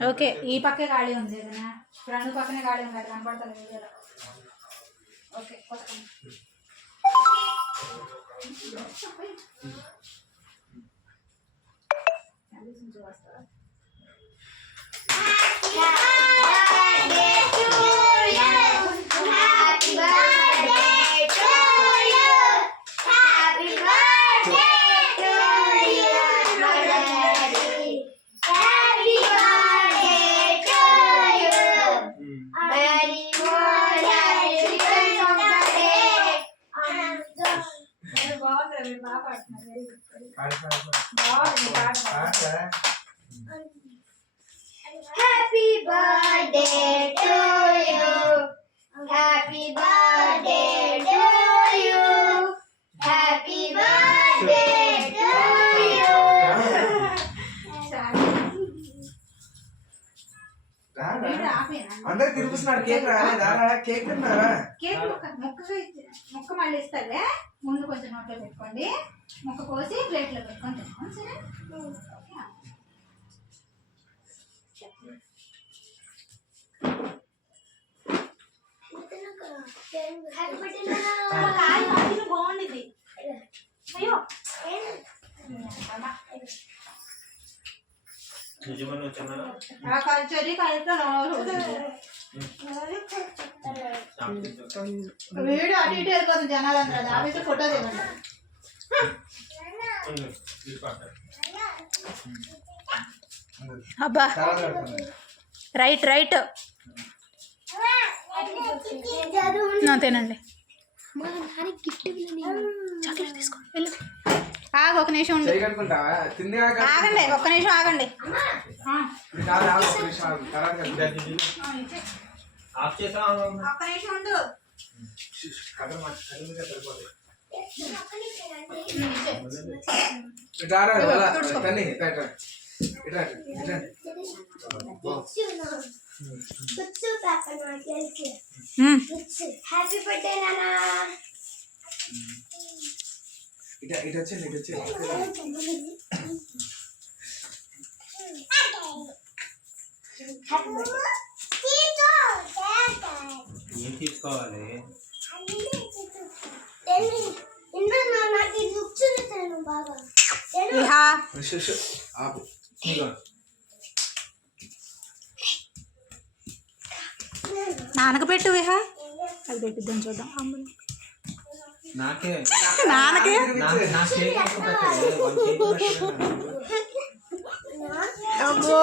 Okay ఈ పక్కే ఖాళీ ఉంది ఏదైనా రెండు పక్కనే ఖాళీ ఉంది అది కనపడతలేదు వీడియోలో okay Happy birthday to you. Happy birthday to you. Happy birthday to you. అందరు తిరుగుతున్నారు కేక్ రాలేదా కేక్ తిన్నారా కేక్ ముక్క మళ్ళీ ఇస్తాలే ముందు కొంచెం నోట్లో పెట్టుకోండి ముక్క కోసి ప్లేట్లో పెట్టుకొని తిన్నాం సరే బాగుంది అయ్యో వీడియో అటు ఇటు వెళ్ళిపోతుంది జనాలందరూ ఆఫీస్ ఫోటో తీయండి అబ్బా రైట్ రైట్ తినండి చాక్లెట్ తీసుకోండి వెళ్ళు ఆగు ఒక నిమిషం ఉండు ఆగండి ఒక్క నిమిషం ఆగండి ఒక్క నిమిషం ఉండు హ్యాపీ బర్త్డే నానా ఇటు వచ్చేయండి ఏం తీసుకోవాలి నాన్నకు పెట్టు విహా అది పెట్టిద్దాం చూద్దాం నాకే నాన్నకే అబ్బో